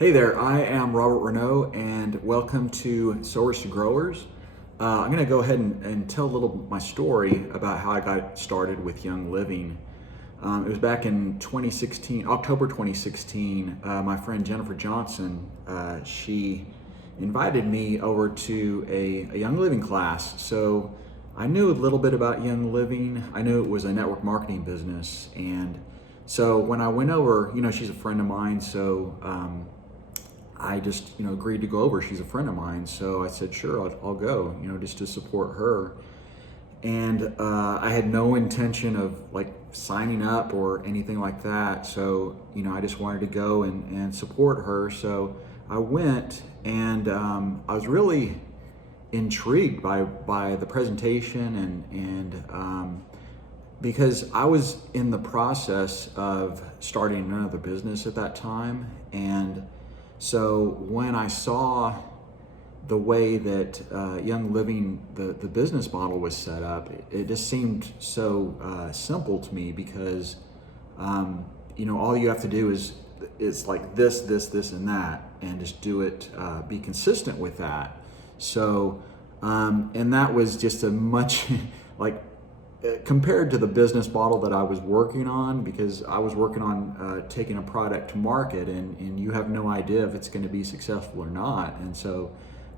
Hey there, I am Robert Renaud, and welcome to Sowers to Growers. I'm going to go ahead and tell a little my story about how I got started with Young Living. It was back in 2016, October 2016. My friend Jennifer Johnson, she invited me over to a Young Living class. So I knew a little bit about Young Living. I knew it was a network marketing business, and so when I went over, she's a friend of mine, so I just, agreed to go over. She's a friend of mine, so I said, sure, I'll go, just to support her. And I had no intention of like signing up or anything like that. So, I just wanted to go and support her. So I went, and I was really intrigued by the presentation and because I was in the process of starting another business at that time. And so when I saw the way that Young Living, the business model was set up, it just seemed so simple to me because, all you have to do is like this, and that, and just do it, be consistent with that. So, and that was just a much, like, compared to the business model that I was working on, because I was working on taking a product to market, and you have no idea if it's going to be successful or not. And so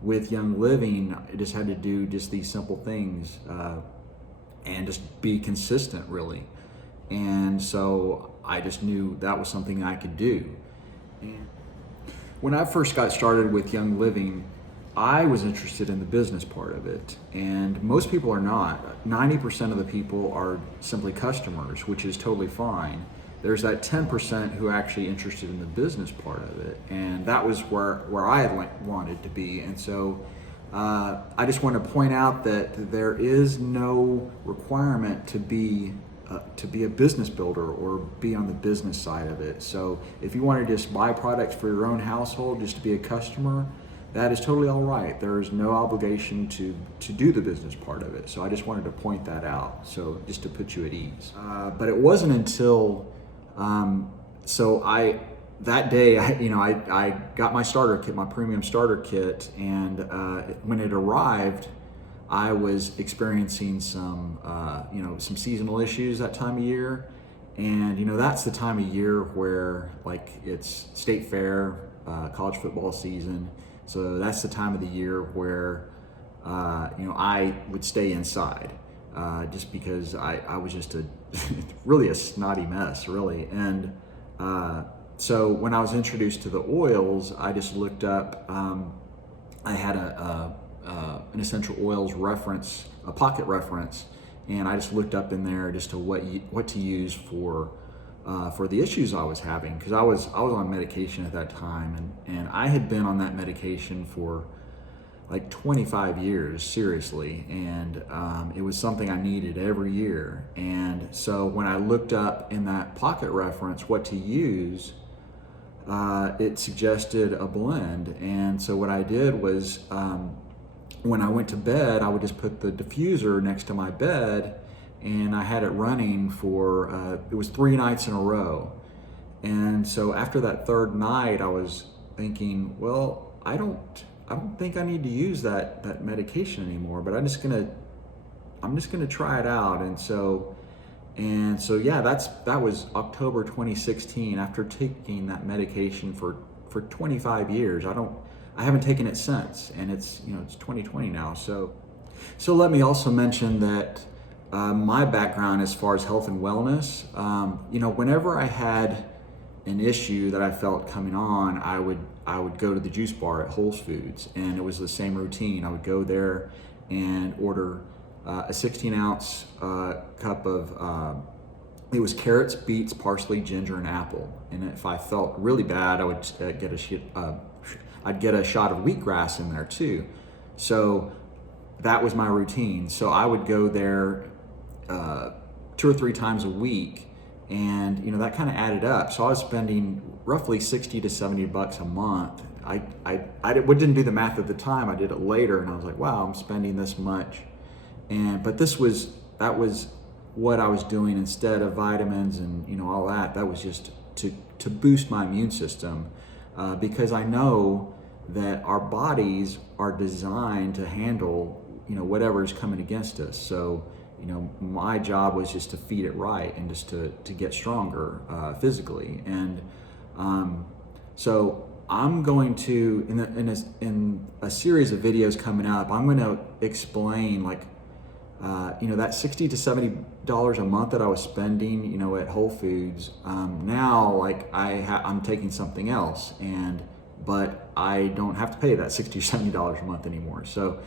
with Young Living, I just had to do just these simple things and just be consistent, really. And so I just knew that was something I could do. And when I first got started with Young Living, I was interested in the business part of it, and most people are not. 90% of the people are simply customers, which is totally fine. There's that 10% who are actually interested in the business part of it, and that was where I had wanted to be. And so I just want to point out that there is no requirement to be a business builder or be on the business side of it. So if you want to just buy products for your own household, just to be a customer, that is totally all right. There is no obligation to do the business part of it. So I just wanted to point that out, so just to put you at ease. But it wasn't until, that day, I got my starter kit, my premium starter kit, and when it arrived, I was experiencing some seasonal issues that time of year. And, that's the time of year where, like, it's state fair, college football season. So that's the time of the year where, I would stay inside just because I was just really a snotty mess, really. And so when I was introduced to the oils, I just looked up, I had an essential oils reference, a pocket reference, and I just looked up in there just to what to use for the issues I was having, because I was on medication at that time, and I had been on that medication for like 25 years, seriously, and it was something I needed every year. And so when I looked up in that pocket reference what to use, it suggested a blend. And so what I did was, when I went to bed, I would just put the diffuser next to my bed, and I had it running for, it was 3 nights in a row. And so after that third night, I was thinking, well, I don't think I need to use that medication anymore, but I'm just gonna try it out. And so yeah, that was October 2016. After taking that medication for 25 years, I haven't taken it since, and it's 2020 now. So let me also mention that my background as far as health and wellness, whenever I had an issue that I felt coming on, I would go to the juice bar at Whole Foods, and it was the same routine. I would go there and order a 16-ounce cup of, it was carrots, beets, parsley, ginger, and apple. And if I felt really bad, I would I'd get a shot of wheatgrass in there too. So that was my routine. So I would go there 2 or 3 times a week, and that kind of added up. So I was spending roughly $60 to $70 a month. I didn't do the math at the time. I did it later, and I was like, wow, I'm spending this much. But that was what I was doing instead of vitamins and all that. That was just to boost my immune system. because I know that our bodies are designed to handle, whatever is coming against us. So, my job was just to feed it right and just to get stronger physically. And so I'm going to, in a series of videos coming up, I'm going to explain that $60 to $70 a month that I was spending, at Whole Foods. Now, I'm taking something else, but I don't have to pay that $60 or $70 a month anymore. So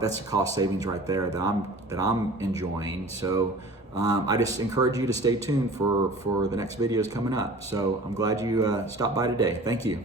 that's a cost savings right there that I'm enjoying. So I just encourage you to stay tuned for the next videos coming up. So I'm glad you stopped by today. Thank you.